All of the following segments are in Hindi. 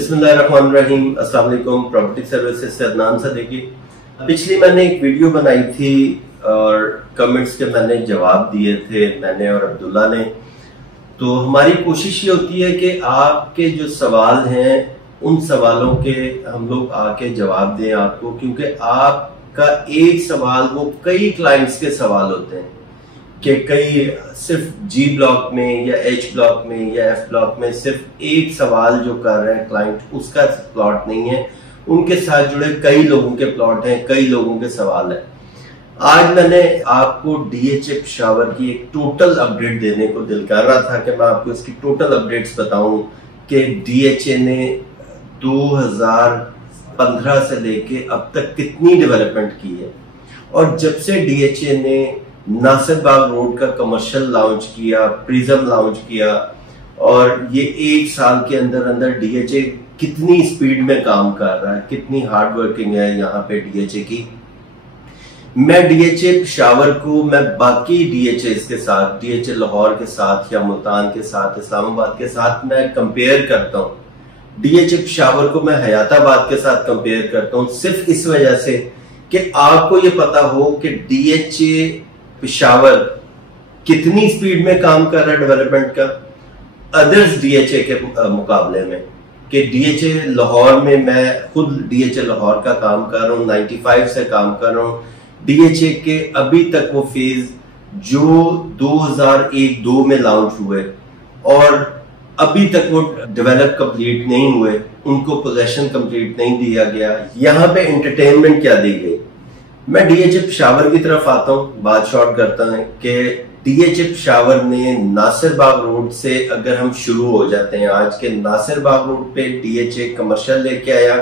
बिस्मिल्लाहिर्रहमानिर्रहीम। अस्सलाम वालेकुम। प्रॉपर्टी सर्विसेज से अदनान सदीकी। पिछली मैंने एक वीडियो बनाई थी और कमेंट्स के मैंने जवाब दिए थे, मैंने और अब्दुल्ला ने। तो हमारी कोशिश ये होती है कि आपके जो सवाल हैं उन सवालों के हम लोग आके जवाब दें आपको, क्योंकि आपका एक सवाल वो कई क्लाइंट्स के सवाल होते हैं कि कई सिर्फ जी ब्लॉक में या एच ब्लॉक में या एफ ब्लॉक में सिर्फ एक सवाल जो कर रहे हैं क्लाइंट, उसका प्लॉट नहीं है, उनके साथ जुड़े कई लोगों के प्लॉट हैं, कई लोगों के सवाल हैं। आज मैंने आपको डीएचए पेशावर की एक टोटल अपडेट देने को दिल कर रहा था कि मैं आपको इसकी टोटल अपडेट्स बताऊं कि डीएचए ने 2015 से लेके अब तक कितनी डेवलपमेंट की है। और जब से डीएचए ने नासिर बाग रोड का कमर्शियल लॉन्च किया, प्रिज्म लॉन्च किया, और ये एक साल के अंदर अंदर डीएचए कितनी स्पीड में काम कर रहा है, कितनी हार्ड वर्किंग है यहाँ पे डीएचए की। मैं डीएचए पेशावर को मैं बाकी डीएचए के साथ, डीएचए लाहौर के साथ या मुल्तान के साथ, इस्लामाबाद के साथ मैं कंपेयर करता हूँ। डीएचए पेशावर को मैं हयाताबाद के साथ कंपेयर करता हूँ सिर्फ इस वजह से कि आपको ये पता हो कि डीएचए पेशावर कितनी स्पीड में काम कर रहा है डेवलपमेंट का अदर्स डीएचए के मुकाबले में। कि डीएचए लाहौर में मैं खुद डीएचए लाहौर का काम कर रहा हूँ, 95 से काम कर रहा हूँ। डीएचए के अभी तक वो फेज जो 2001-2 में लॉन्च हुए और अभी तक वो डेवलप कंप्लीट नहीं हुए, उनको पोजेशन कंप्लीट नहीं दिया गया। यहाँ पे एंटरटेनमेंट क्या दी गई। मैं डीएचए पेशावर की तरफ आता हूँ, बात शॉर्ट करता है कि डीएचए पेशावर ने नासिर बाग रोड से अगर हम शुरू हो जाते हैं, आज के नासिर बाग रोड पे डीएचए कमर्शियल लेके आया।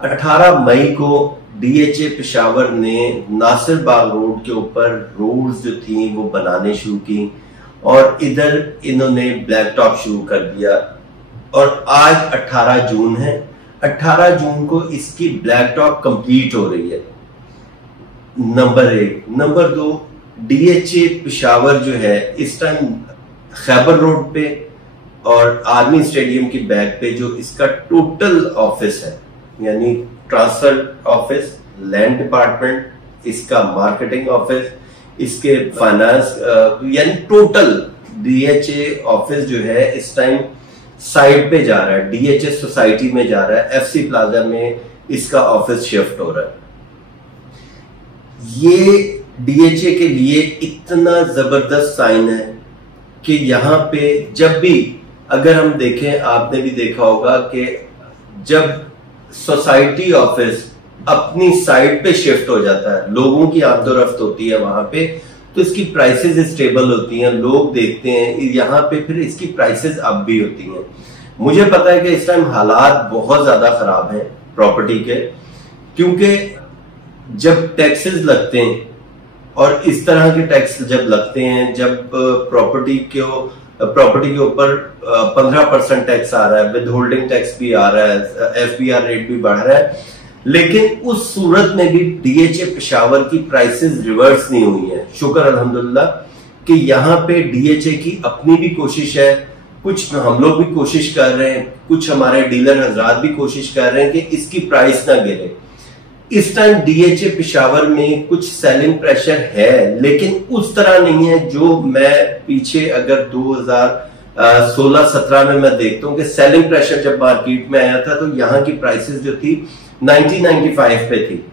18 मई को डीएचए पेशावर ने नासिर बाग रोड के ऊपर रोड्स जो थी वो बनाने शुरू की और इधर इन्होंने ब्लैक टॉप शुरू कर दिया। और आज 18 जून है, 18 जून को इसकी ब्लैक टॉप कंप्लीट हो रही है। नंबर 1। नंबर 2, डीएचए पेशावर जो है इस टाइम खैबर रोड पे और आर्मी स्टेडियम की बैक पे जो इसका टोटल ऑफिस है, यानी ट्रांसफर ऑफिस, लैंड डिपार्टमेंट, इसका मार्केटिंग ऑफिस, इसके फाइनेंस, यानी टोटल डीएचए ऑफिस जो है इस टाइम साइड पे जा रहा है, डीएचए सोसाइटी में जा रहा है, एफसी प्लाजा में इसका ऑफिस शिफ्ट हो रहा है। ये डीएचए के लिए इतना जबरदस्त साइन है कि यहाँ पे जब भी अगर हम देखें, आपने भी देखा होगा कि जब सोसाइटी ऑफिस अपनी साइड पे शिफ्ट हो जाता है, लोगों की आमदोरफ्त होती है वहां पे, तो इसकी प्राइसेस स्टेबल होती हैं, लोग देखते हैं यहाँ पे, फिर इसकी प्राइसेस अप भी होती हैं। मुझे पता है कि इस टाइम हालात बहुत ज्यादा खराब हैं प्रॉपर्टी के, क्योंकि जब टैक्सेस लगते हैं और इस तरह के टैक्स जब लगते हैं, जब प्रॉपर्टी के ऊपर 15% टैक्स आ रहा है, विद होल्डिंग टैक्स भी आ रहा है, एफबीआर रेट भी बढ़ रहा है, लेकिन उस सूरत में भी डीएचए पेशावर की प्राइसेस रिवर्स नहीं हुई है। शुक्र अल्हम्दुलिल्लाह कि यहाँ पे डीएचए की अपनी भी कोशिश है, कुछ हम लोग भी कोशिश कर रहे हैं, कुछ हमारे डीलर हजरात भी कोशिश कर रहे हैं कि इसकी प्राइस ना गिरे। इस टाइम डीएचए पेशावर में कुछ सेलिंग प्रेशर है, लेकिन उस तरह नहीं है जो मैं पीछे अगर 2016-17 में मैं देखता हूँ कि सेलिंग प्रेशर जब मार्केट में आया था तो यहाँ की प्राइसेस जो थी 90-95 पे थी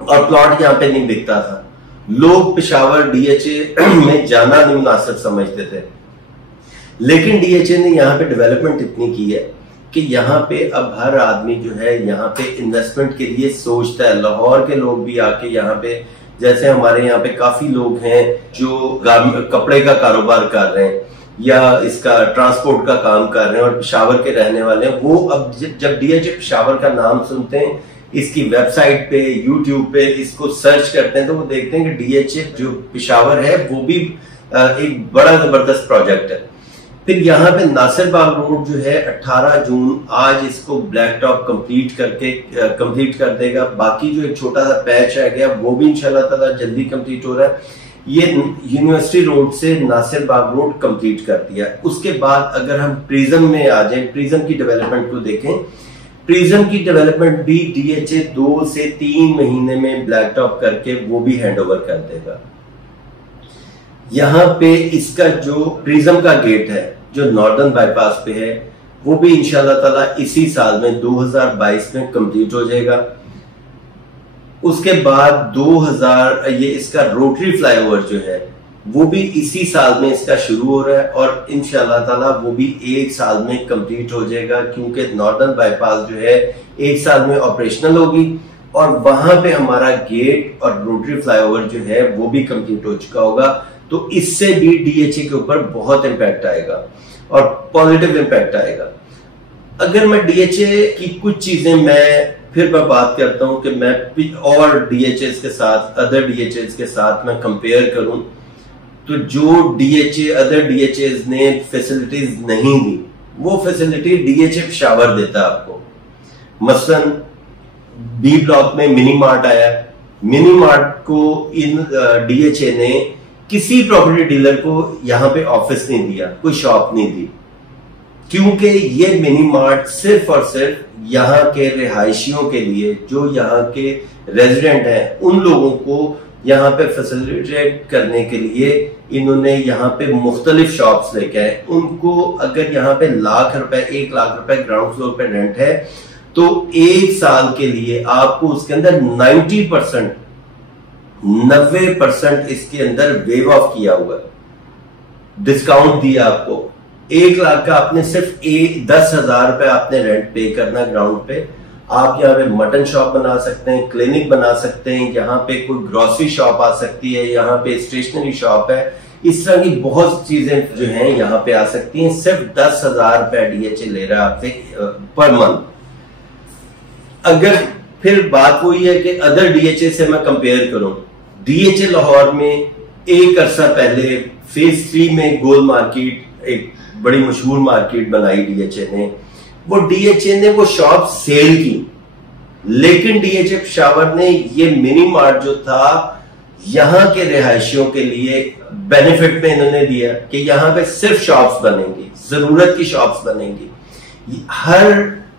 और प्लॉट यहाँ पे नहीं बिकता था। लोग पेशावर डीएचए में जाना नहीं मुनासिब समझते थे, लेकिन डीएचए ने यहाँ पे डेवलपमेंट इतनी की है कि यहाँ पे अब हर आदमी जो है यहाँ पे इन्वेस्टमेंट के लिए सोचता है। लाहौर के लोग भी आके यहाँ पे, जैसे हमारे यहाँ पे काफी लोग हैं जो कपड़े का कारोबार कर रहे हैं या इसका ट्रांसपोर्ट का काम कर रहे हैं और पेशावर के रहने वाले हैं, वो अब जब डीएचए पेशावर का नाम सुनते हैं, इसकी वेबसाइट पे, यूट्यूब पे इसको सर्च करते हैं, तो वो देखते हैं कि डीएचए जो पेशावर है वो भी एक बड़ा जबरदस्त प्रोजेक्ट है। फिर यहाँ पे नासिर बाग रोड जो है 18 जून आज इसको ब्लैक टॉप कंप्लीट कर देगा। बाकी जो एक छोटा सा पैच रह गया वो भी इंशाल्लाह ताला जल्दी कंप्लीट हो रहा है। ये यूनिवर्सिटी रोड से नासिर बाग रोड कंप्लीट कर दिया। उसके बाद अगर हम प्रिज्म में आ जाए, प्रिज्म की डेवलपमेंट को देखें, प्रिज्म की डेवलपमेंट भी डीएचए 2 से 3 महीने में ब्लैक टॉप करके वो भी हैंडओवर कर देगा। यहाँ पे इसका जो प्रिज्म का गेट है जो नॉर्दर्न बाईपास पे है वो भी इंशाल्लाह ताला इसी साल में 2022 में कंप्लीट हो जाएगा। उसके बाद ये इसका रोटरी फ्लाईओवर जो है वो भी इसी साल में इसका शुरू हो रहा है और इंशाल्लाह ताला वो भी 1 साल में कंप्लीट हो जाएगा, क्योंकि नॉर्दर्न बाईपास जो है 1 साल में ऑपरेशनल होगी और वहां पे हमारा गेट और रोटरी फ्लाईओवर जो है वो भी कंप्लीट हो चुका होगा। तो इससे भी डीएचए के ऊपर बहुत इंपैक्ट आएगा और पॉजिटिव इंपैक्ट आएगा। अगर मैं डीएचए की कुछ चीजें फिर मैं बात करता हूं कि मैं और डीएचएस के साथ, अदर डीएचएस के साथ मैं कंपेयर करूं, तो जो डीएचए अदर डीएचएस ने फैसिलिटीज नहीं दी वो फैसिलिटी डीएचए पेशावर देता है आपको। मसलन बी ब्लॉक में मिनी मार्ट आया, मिनी मार्ट को इन डीएचए ने किसी प्रॉपर्टी डीलर को यहां पे ऑफिस नहीं दिया, कोई शॉप नहीं दी, क्योंकि ये मिनी मार्ट सिर्फ और सिर्फ यहाँ के रिहायशियों के लिए, जो यहाँ के रेजिडेंट हैं, उन लोगों को यहाँ पे फैसिलिटेट करने के लिए इन्होंने यहाँ पे मुख्तलिफ शॉप्स लेके आए। उनको अगर यहाँ पे 1 लाख रुपए ग्राउंड फ्लोर पे रेंट है तो 1 साल के लिए आपको उसके अंदर 90% इसके अंदर वेव ऑफ किया हुआ, डिस्काउंट दिया आपको। 1 लाख का आपने सिर्फ 10,000 रुपए आपने रेंट पे करना ग्राउंड पे। आप यहाँ पे मटन शॉप बना सकते हैं, क्लिनिक बना सकते हैं, यहाँ पे कोई ग्रोसरी शॉप आ सकती है, यहाँ पे स्टेशनरी शॉप है, इस तरह की बहुत चीजें जो हैं यहाँ पे आ सकती हैं। सिर्फ 10,000 रुपए डीएचए ले रहा है आपसे पर मंथ। अगर फिर बात वही है कि अदर डीएचए से मैं कंपेयर करूं, डीएचए लाहौर में एक अरसा पहले फेज 3 में गोल मार्केट, एक बड़ी मशहूर मार्केट बनाई डीएचए ने। वो डीएचए ने वो शॉप सेल की, लेकिन डीएचए पेशावर ने ये मिनी मार्ट जो था यहां के रिहायशियों के लिए बेनिफिट में इन्होंने दिया कि यहां पे सिर्फ शॉप्स बनेंगी, जरूरत की शॉप्स बनेंगी। हर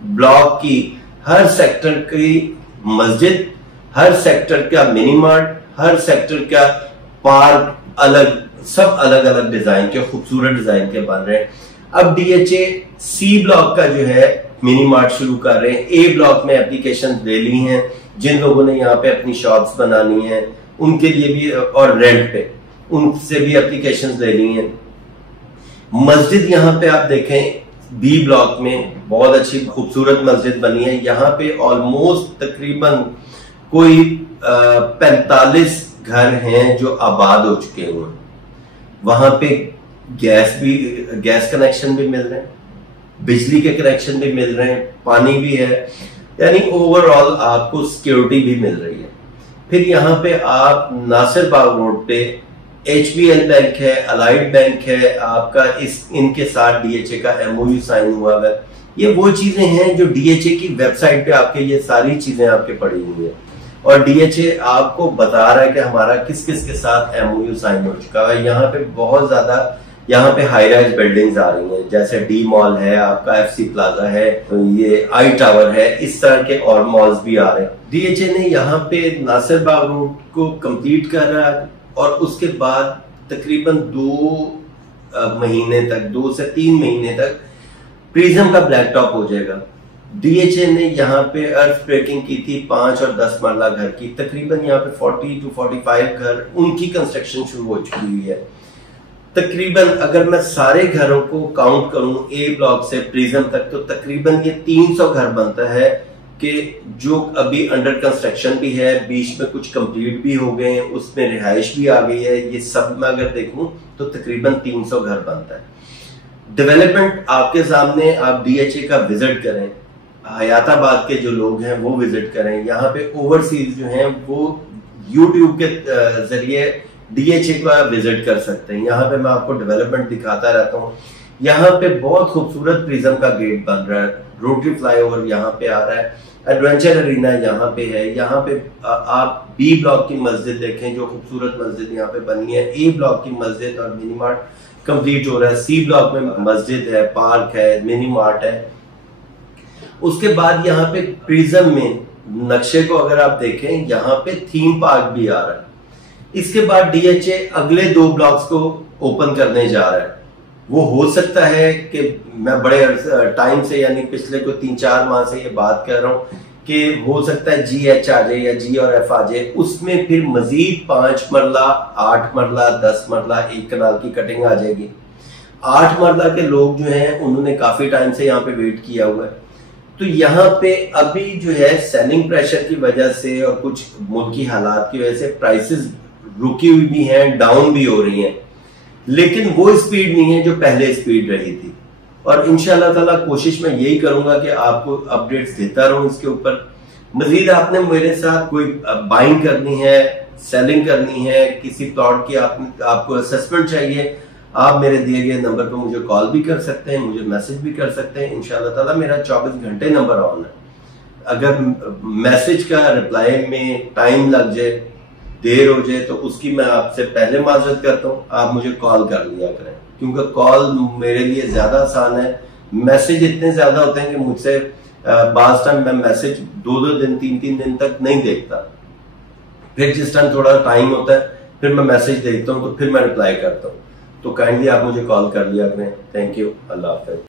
ब्लॉक की, हर सेक्टर की मस्जिद, हर सेक्टर का मिनी मार्ट, हर सेक्टर का पार्क अलग, सब अलग अलग डिजाइन के, खूबसूरत डिजाइन के बन रहे हैं। अब डीएचए सी ब्लॉक का जो है मिनी मार्ट शुरू कर रहे हैं। ए ब्लॉक में एप्लीकेशन ले ली हैं, जिन लोगों ने यहाँ पे अपनी शॉप्स बनानी है उनके लिए भी, और रेंट पे उनसे भी एप्लीकेशन ले ली हैं। मस्जिद यहाँ पे आप देखें बी ब्लॉक में बहुत अच्छी खूबसूरत मस्जिद बनी है। यहाँ पे ऑलमोस्ट तकरीबन कोई 45 घर हैं जो आबाद हो चुके हुए। वहां पे गैस कनेक्शन भी मिल रहे हैं, बिजली के कनेक्शन भी मिल रहे हैं, पानी भी है, यानी ओवरऑल आपको सिक्योरिटी भी मिल रही है। फिर यहाँ पे आप नासिर बाग रोड पे HBL बैंक है, अलाइड बैंक है आपका, इनके साथ डीएचए का MOU साइन हुआ है। ये वो चीजें हैं जो डीएचए की वेबसाइट पे आपके ये सारी चीजें आपके पड़ी हुई है और डीएचए आपको बता रहा है कि हमारा किस किस के साथ MOU साइन हो चुका है। यहाँ पे बहुत ज्यादा यहाँ पे हाई राइज बिल्डिंग्स आ रही हैं, जैसे डी मॉल है आपका, FC प्लाजा है, ये आई टावर है, इस तरह के और मॉल्स भी आ रहे हैं। डीएचए ने यहाँ पे नासिर बाग रोड को कंप्लीट कर रहा है और उसके बाद तकरीबन 2 महीने तक, 2 से 3 महीने तक प्रिज्म का ब्लैक टॉप हो जाएगा। डीएचए ने यहाँ पे अर्थ ब्रेकिंग की थी 5 और 10 मरला घर की, तकरीबन यहाँ पे 40 to 45 घर उनकी कंस्ट्रक्शन शुरू हो चुकी हुई है। तकरीबन अगर मैं सारे घरों को काउंट करूं ए ब्लॉक से प्रिज्म तक, तो तकरीबन ये 300 घर बनता है कि जो अभी अंडर कंस्ट्रक्शन भी है, बीच में कुछ कंप्लीट भी हो गए हैं, उसमें रिहाइश भी आ गई है। ये सब मैं अगर देखूं तो तकरीबन 300 घर बनता है। डेवलपमेंट आपके सामने, आप डीएचए का विजिट करें, हयाताबाद के जो लोग हैं वो विजिट करें। यहाँ पे ओवरसीज जो हैं वो यूट्यूब के जरिए डीएचए का विजिट कर सकते हैं। यहाँ पे मैं आपको डेवलपमेंट दिखाता रहता हूँ। यहाँ पे बहुत खूबसूरत प्रिज्म का गेट बन रहा है, रोटरी फ्लाईओवर यहाँ पे आ रहा है, एडवेंचर अरीना यहाँ पे है। यहाँ पे आप बी ब्लॉक की मस्जिद देखें, जो खूबसूरत मस्जिद यहाँ पे बनी है। ए ब्लॉक की मस्जिद और मिनी मार्ट कंप्लीट हो रहा है। सी ब्लॉक में मस्जिद है, पार्क है, मिनी मार्ट है। उसके बाद यहाँ पे प्रिज्म में नक्शे को अगर आप देखें, यहाँ पे थीम पार्क भी आ रहा है। इसके बाद डीएचए अगले 2 ब्लॉक्स को ओपन करने जा रहा है। वो हो सकता है कि मैं बड़े टाइम से, यानी पिछले को 3-4 माह से ये बात कर रहा हूं कि हो सकता है GH आ जाए या G और F आ जाए। उसमें फिर मजीद 5 मरला, 8 मरला, 10 मरला, 1 कनाल की कटिंग आ जाएगी। 8 मरला के लोग जो हैं उन्होंने काफी टाइम से यहाँ पे वेट किया हुआ है। तो यहाँ पे अभी जो है सेलिंग प्रेशर की वजह से और कुछ मुल्की हालात की वजह से प्राइसेस रुकी हुई भी हैं, डाउन भी हो रही हैं, लेकिन वो स्पीड नहीं है जो पहले स्पीड रही थी। और इंशाल्लाह ताला कोशिश मैं यही करूंगा कि आपको अपडेट्स देता रहूं इसके ऊपर। मजीद आपने मेरे साथ कोई बाइंग करनी है, सेलिंग करनी है, किसी प्लॉट की आपको असेसमेंट चाहिए, आप मेरे दिए गए नंबर पर मुझे कॉल भी कर सकते हैं, मुझे मैसेज भी कर सकते हैं। इंशाल्लाह ताला मेरा 24 घंटे नंबर ऑन है। अगर मैसेज का रिप्लाई में टाइम लग जाए, देर हो जाए, तो उसकी मैं आपसे पहले माजरत करता हूँ। आप मुझे कॉल कर लिया करें, क्योंकि कॉल मेरे लिए ज्यादा आसान है। मैसेज इतने ज्यादा होते हैं कि मुझसे बाज़ टाइम मैं मैसेज 2-2 दिन 3-3 दिन तक नहीं देखता। फिर जिस टाइम थोड़ा टाइम होता है फिर मैं मैसेज देखता हूँ, तो फिर मैं रिप्लाई करता हूँ। तो काइंडली आप मुझे कॉल कर लिया करें। Thank you. अल्लाह हाफ़िज़।